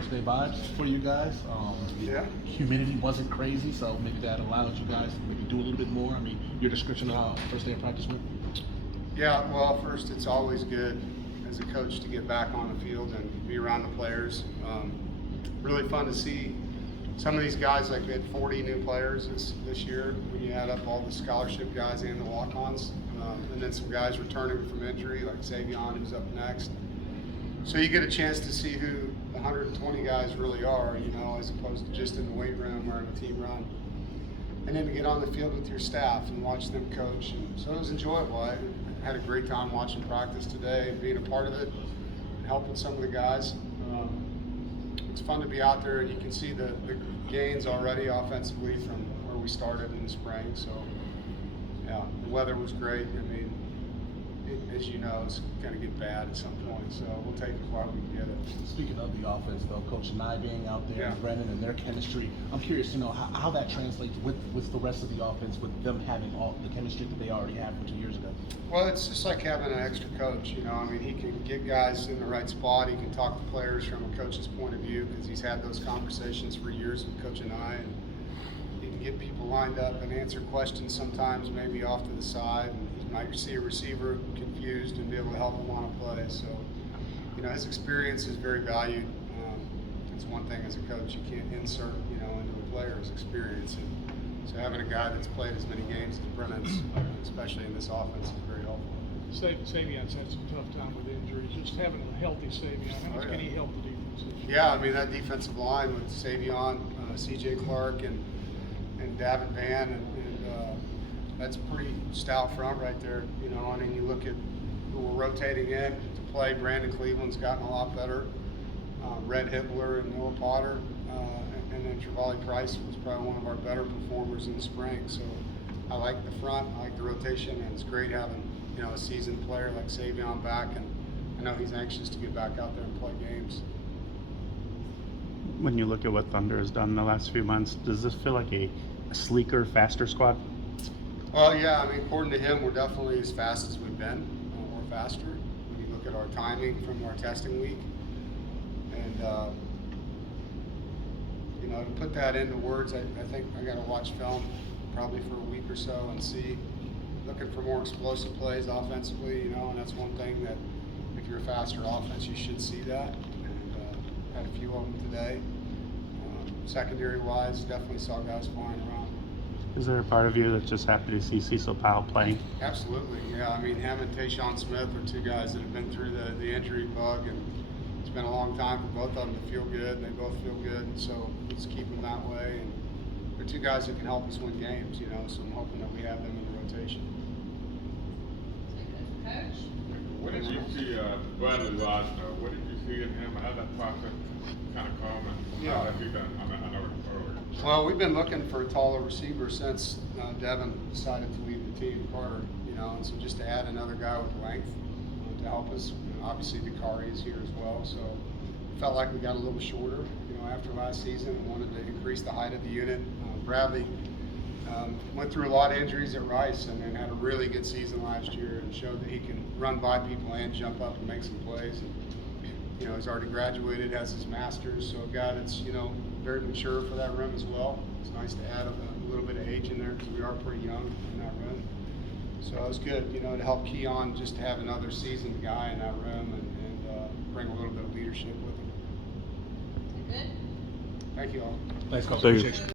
first day vibes for you guys. Yeah. Humidity wasn't crazy, so maybe that allowed you guys to maybe do a little bit more. I mean, your description of how first day of practice went? Yeah, well, first, it's always good as a coach to get back on the field and be around the players. Really fun to see some of these guys, like we had 40 new players this year when you add up all the scholarship guys and the walk-ons. And then some guys returning from injury, like Savion, who's up next. So you get a chance to see who the 120 guys really are, you know, as opposed to just in the weight room or in a team run. And then to get on the field with your staff and watch them coach. And so it was enjoyable. I had a great time watching practice today and being a part of it and helping some of the guys. It's fun to be out there, and you can see the gains already offensively from where we started in the spring. So, yeah, the weather was great. I mean, as you know, it's going to get bad at some point, so we'll take it while we can get it. Speaking of the offense, though, Coach and I being out there, Yeah. and Brennan and their chemistry, I'm curious to know how that translates with the rest of the offense, with them having all the chemistry that they already had from 2 years ago. Well, it's just like having an extra coach, you know. I mean, he can get guys in the right spot. He can talk to players from a coach's point of view because he's had those conversations for years with Coach and I. And he can get people lined up and answer questions sometimes, maybe off to the side. And he might see a receiver confused and be able to help him on a play. So, you know, his experience is very valued. It's one thing as a coach, you can't insert, you know, into a player's experience. And so having a guy that's played as many games as Brennan's, especially in this offense, is very helpful. Savion's had some tough time with injuries. Just having a healthy Savion, how much can he help the defense this year? Yeah, I mean, that defensive line with Savion, C.J. Clark, and Davin Van, and that's a pretty stout front right there. You know, I mean, you look at who we're rotating in to play. Brandon Cleveland's gotten a lot better. Red Hitler and Noah Potter, and then Trevally Price was probably one of our better performers in the spring. So I like the front, I like the rotation, and it's great having, you know, a seasoned player like Savion back, and I know he's anxious to get back out there and play games. When you look at what Thunder has done in the last few months, does this feel like a sleeker, faster squad? Well, yeah, I mean, according to him, we're definitely as fast as we've been, or faster. When you look at our timing from our testing week. And, you know, to put that into words, I think I got to watch film probably for a week or so and see, looking for more explosive plays offensively, you know, and that's one thing that if you're a faster offense, you should see that. And had a few of them today. Secondary-wise, definitely saw guys flying around. Is there a part of you that's just happy to see Cecil Powell playing? Absolutely, yeah. I mean, him and Tayshawn Smith are two guys that have been through the injury bug, and it's been a long time for both of them to feel good, and they both feel good, and so let's keep them that way. And they're two guys that can help us win games, you know, so I'm hoping that we have them in the rotation. Coach? What did you see, Bradley Rosner, what did you see in him? How that process kind of come and how has he done? I know it's early. Well, we've been looking for a taller receiver since Devin decided to leave the team, Carter, you know, and so just to add another guy with length to help us. You know, obviously, Dakari is here as well, so felt like we got a little shorter, you know, after last season and wanted to increase the height of the unit. Bradley went through a lot of injuries at Rice and then had a really good season last year and showed that he can run by people and jump up and make some plays. And, you know, he's already graduated, has his master's, so a guy that's, you know, very mature for that room as well. It's nice to add a little bit of age in there because we are pretty young in that room. So it was good, you know, to help Keon just to have another seasoned guy in that room and bring a little bit of leadership with him. Good? Thank you all. Thanks, Coach. So you- Appreciate you.